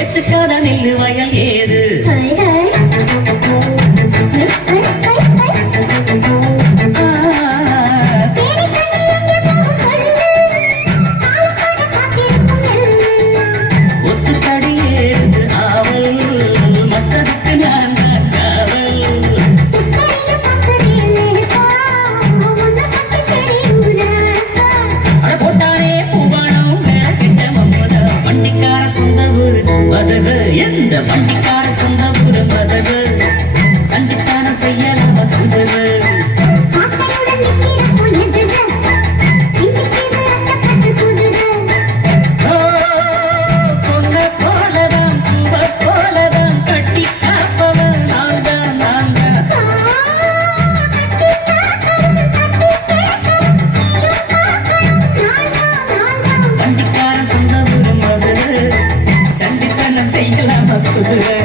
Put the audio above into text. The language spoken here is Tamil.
எட்டுக்காத நெல்லு வயல் ஏது ஒத்துக்கடி ஏது ஆவல் மற்றதுக்கு நான் காவல் அட போட்டானே பூவானம் கெட்ட மம்மத வண்டிக்கார சொந்த ஊரு மதகு எந்த வண்டிக்கார சொந்த ஊரு மதகு சண்டித்தான செய்யலாம குதிரு செய்யலாம குதிரை